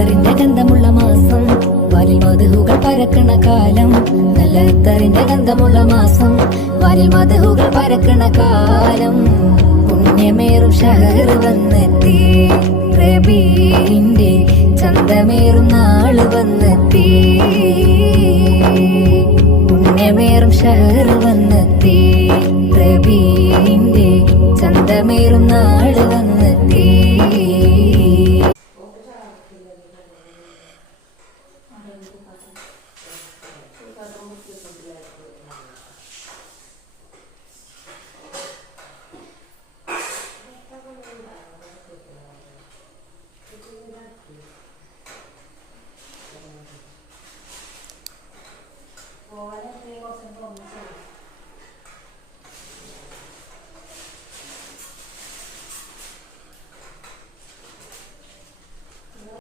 അത്തറിന്റെ ഗന്ധമുള്ള മാസം വാലിൽ മധുഹുകൾ പരക്കണ കാലം. നല്ല അത്തറിന്റെ ഗന്ധമുള്ള മാസം വാലിൽ മധുഹുകൾ പരക്കണ കാലം. പുണ്യമേറും ഷഹർ വന്നെത്തി, റബീഇന്റെ ചന്തമേറും നാള് വന്നെത്തി. പുണ്യമേറും ഷഹർ വന്നെത്തി, റബീഇന്റെ ചന്തമേറും നാള് വന്നെത്തി.